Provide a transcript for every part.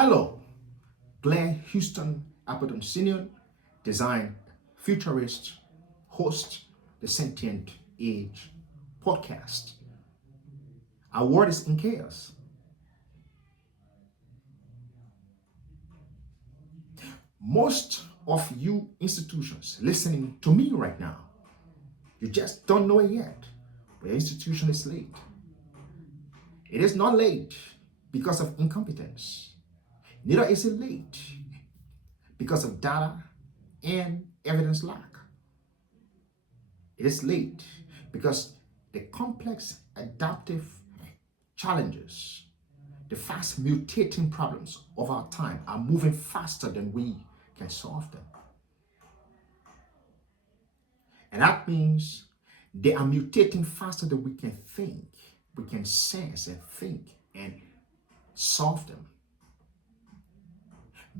Hello, Blair Houston Appleton Sr., design futurist, host the Sentient Age podcast. Our world is in chaos. Most of you institutions listening to me right now, you just don't know it yet, but your institution is late. It is not late because of incompetence. Neither is it late because of data and evidence lack. It is late because the complex adaptive challenges, the fast mutating problems of our time are moving faster than we can solve them. And that means they are mutating faster than we can think, we can sense and think and solve them.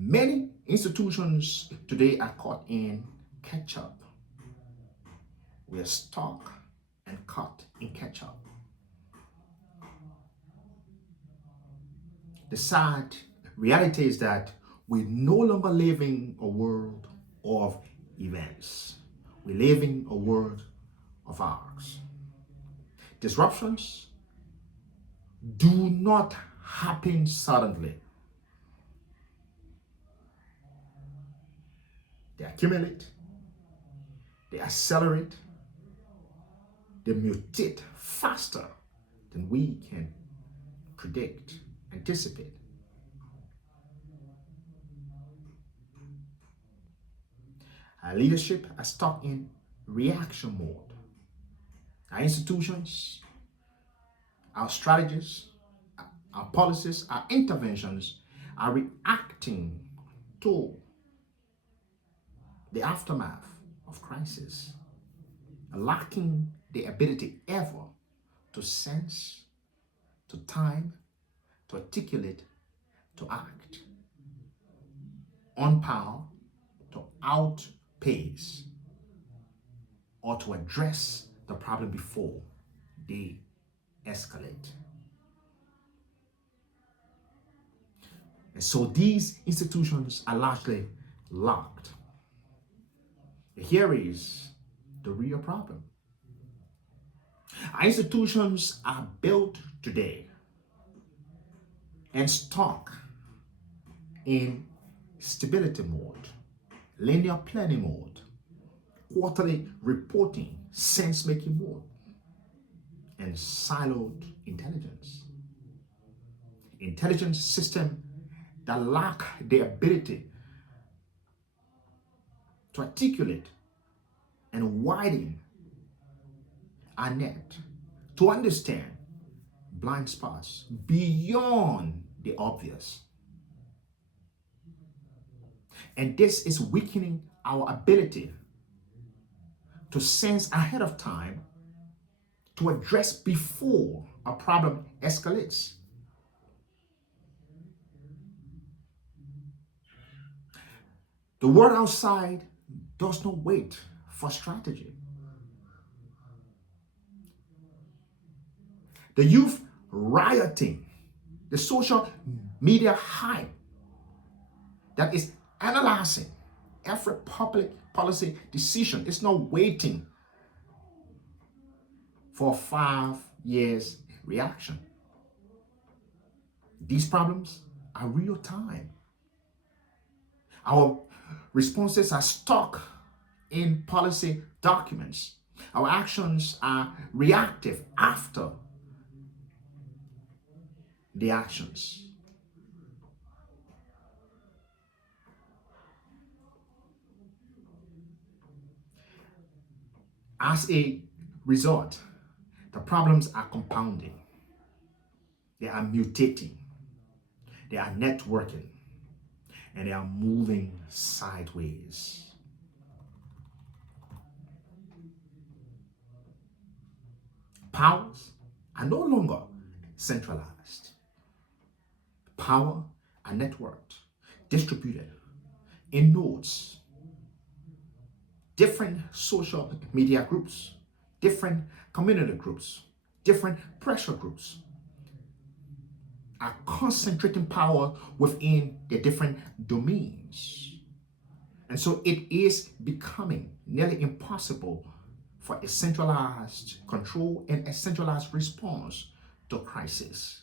Many institutions today are caught in catch-up. We are stuck and caught in catch-up. The sad reality is that we no longer live in a world of events. We live in a world of arcs. Disruptions do not happen suddenly. They accumulate, they accelerate, they mutate faster than we can predict, anticipate. Our leadership are stuck in reaction mode. Our institutions, our strategies, our policies, our interventions are reacting to the aftermath of crisis, lacking the ability ever to sense, to time, to articulate, to act, on power, to outpace, or to address the problem before they escalate. And so these institutions are largely locked. Here is the real problem. Our institutions are built today and stuck in stability mode, linear planning mode, quarterly reporting, sense-making mode, and siloed intelligence. Intelligence system that lack the ability to articulate and widen our net, to understand blind spots beyond the obvious. And this is weakening our ability to sense ahead of time, to address before a problem escalates. The world outside does not wait for strategy. The youth rioting, the social media hype that is analyzing every public policy decision is not waiting for 5 years reaction. These problems are real time. Our responses are stuck in policy documents. Our actions are reactive after the actions. As a result, the problems are compounding. They are mutating. They are networking. And they are moving sideways. Powers are no longer centralized. Power are networked, distributed in nodes, different social media groups, different community groups, different pressure groups. are concentrating power within the different domains. And so it is becoming nearly impossible for a centralized control and a centralized response to crisis.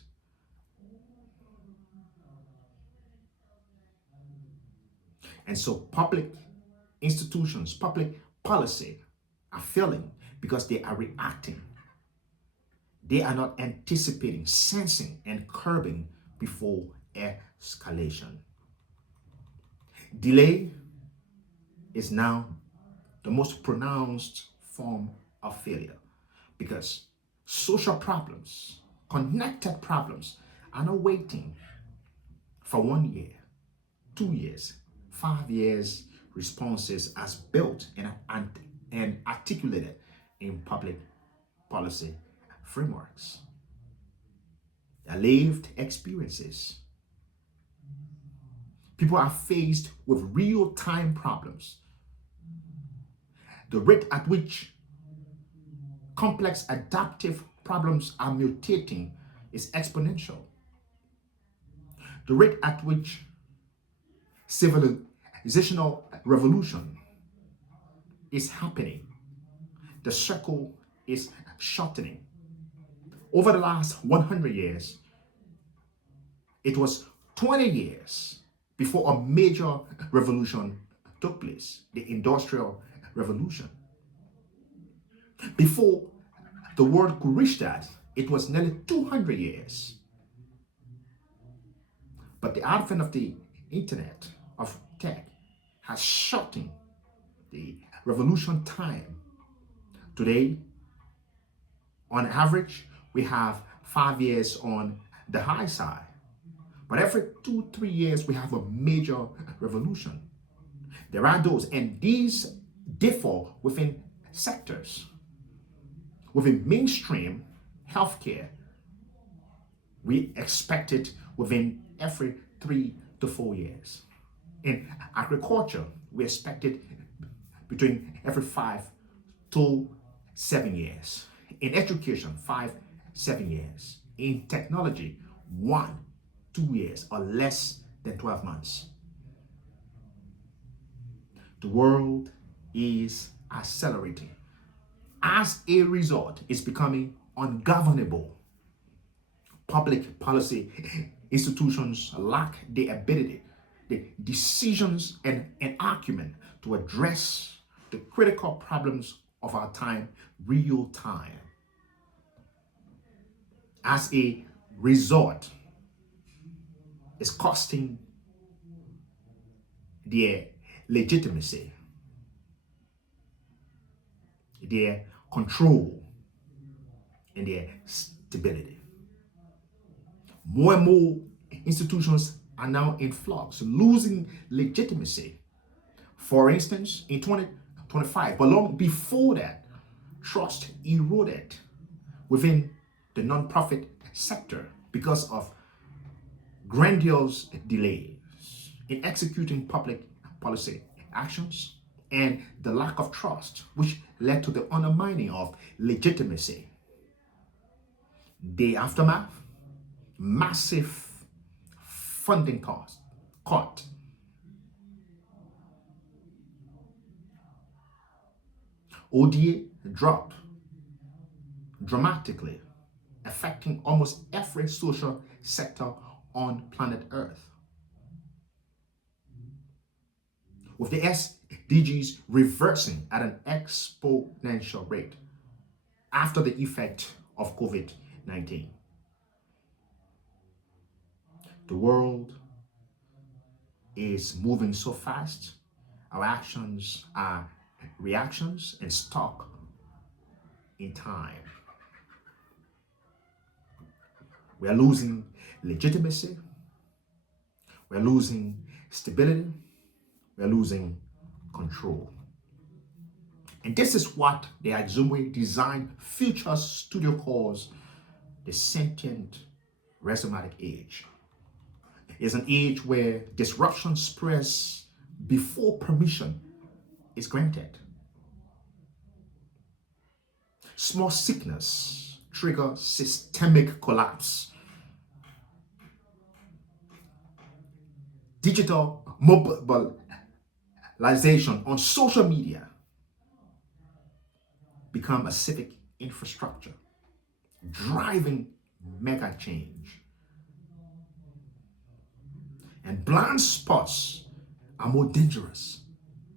And so public institutions, public policy are failing because they are reacting. They are not anticipating, sensing, and curbing before escalation. Delay is now the most pronounced form of failure because social problems, connected problems, are not waiting for 1 year, 2 years, 5 years responses as built and articulated in public policy frameworks. Their lived experiences. People are faced with real-time problems. The rate at which complex adaptive problems are mutating is exponential. The rate at which civilizational revolution is happening, the circle is shortening. Over the last 100 years, it was 20 years before a major revolution took place, the Industrial Revolution. Before the world could reach that, it was nearly 200 years. But the advent of the internet, of tech, has shortened the revolution time. Today, on average, we have 5 years on the high side. But every 2-3 years, we have a major revolution. There are those, and these differ within sectors. Within mainstream healthcare, we expect it within every 3 to 4 years. In agriculture, we expect it between every 5 to 7 years. In education, 5-7 years. In technology, 1-2 years or less than 12 months. The world is accelerating. As a result, it's becoming ungovernable. Public policy institutions lack the ability, the decisions, and acumen to address the critical problems of our time real time. As a result, it's costing their legitimacy, their control, and their stability. More and more institutions are now in flux, losing legitimacy. For instance, in 2025, but long before that, trust eroded within the nonprofit sector because of grandiose delays in executing public policy actions and the lack of trust, which led to the undermining of legitimacy. The aftermath, massive funding cost cut. ODA dropped dramatically, affecting almost every social sector on planet Earth. With the SDGs reversing at an exponential rate after the effect of COVID-19. The world is moving so fast, our actions are reactions and stuck in time. We are losing legitimacy, we are losing stability, we are losing control. And this is what the AXUMWE Design Future Studio calls the Sentient-Rhizomatic age. It's an age where disruption spreads before permission is granted. Small sickness trigger systemic collapse. digital mobilization on social media become a civic infrastructure, driving mega change. And blind spots are more dangerous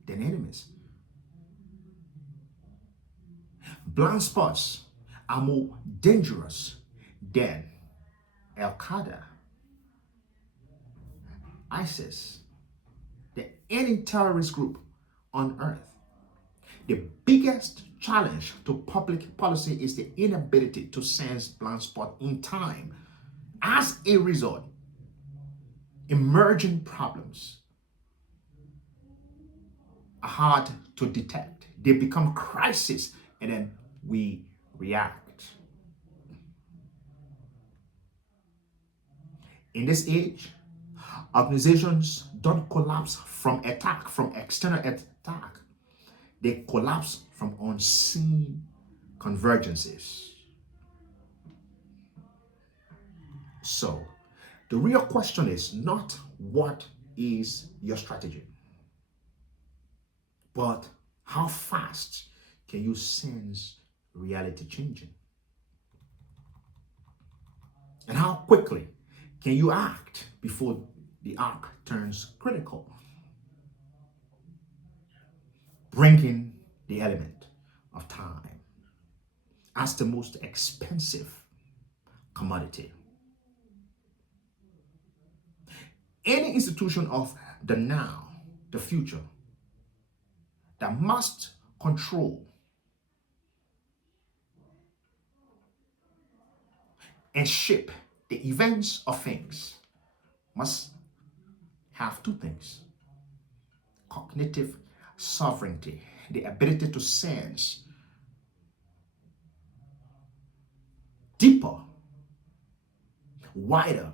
than enemies. Blind spots are more dangerous than Al Qaeda, ISIS, than any terrorist group on earth. The biggest challenge to public policy is the inability to sense blind spot in time. As a result, emerging problems are hard to detect. They become crisis, and then we react. In this age, organizations don't collapse from attack, from external attack. They collapse from unseen convergences. So, the real question is not what is your strategy, but how fast can you sense reality changing? And how quickly can you act before the arc turns critical? Bringing the element of time as the most expensive commodity. Any institution of the now, the future, that must control and shape the events of things must have two things: cognitive sovereignty, the ability to sense deeper, wider,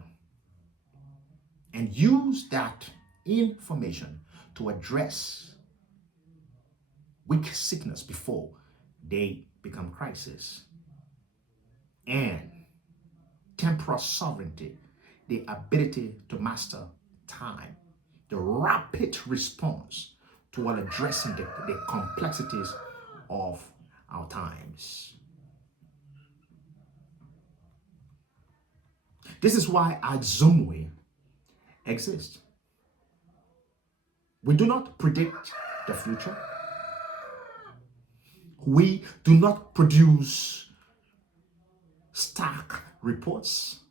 and use that information to address weak signals before they become crisis. And temporal sovereignty, the ability to master time, the rapid response toward addressing the complexities of our times. This is why AXUMWE exists. We do not predict the future. We do not produce stack reports.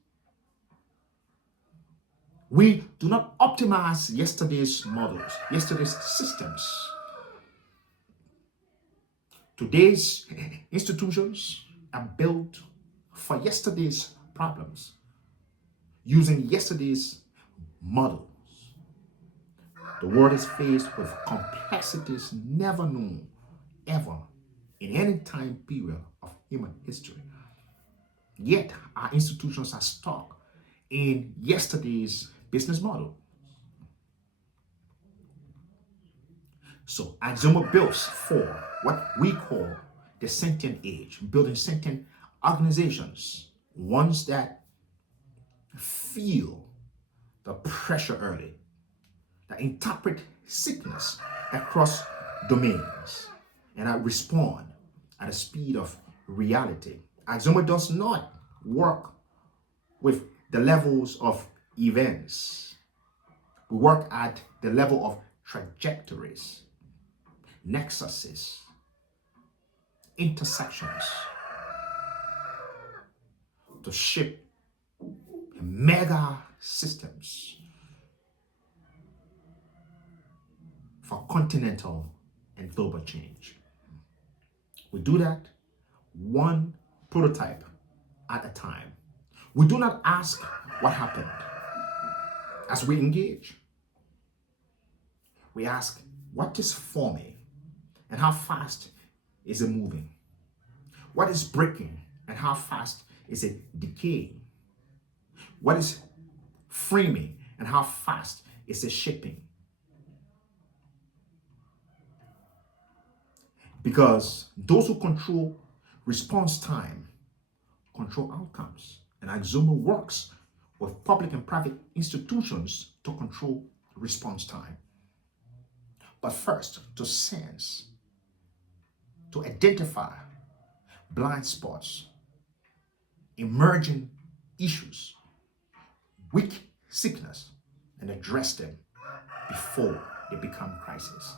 We do not optimize yesterday's models, yesterday's systems. Today's institutions are built for yesterday's problems, using yesterday's models. The world is faced with complexities never known ever in any time period of human history. Yet our institutions are stuck in yesterday's business model. So AXUMWE builds for what we call the sentient age, building sentient organizations, ones that feel the pressure early, that interpret sickness across domains, and that respond at the speed of reality. AXUMWE does not work with the levels of events. We work at the level of trajectories, nexuses, intersections to shape mega systems for continental and global change. We do that one prototype at a time. We do not ask what happened as we engage. We ask, what is forming and how fast is it moving? What is breaking and how fast is it decaying? What is framing and how fast is it shaping? Because those who control response time control outcomes. And AXUMWE works with public and private institutions to control response time. But first, to sense, to identify blind spots, emerging issues, weak signals, and address them before they become crisis.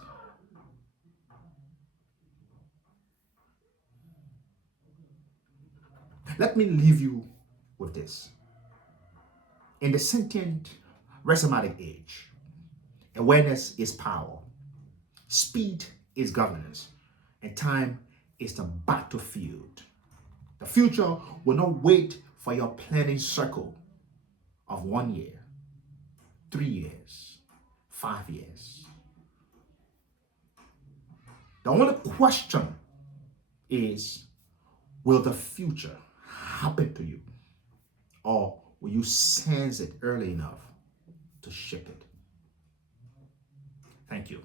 Let me leave you with this. In the sentient rhizomatic age, awareness is power, speed is governance, and time is the battlefield. The future will not wait for your planning circle of 1 year, 3 years, 5 years. The only question is, will the future happen to you? Or will you sense it early enough to shape it? Thank you.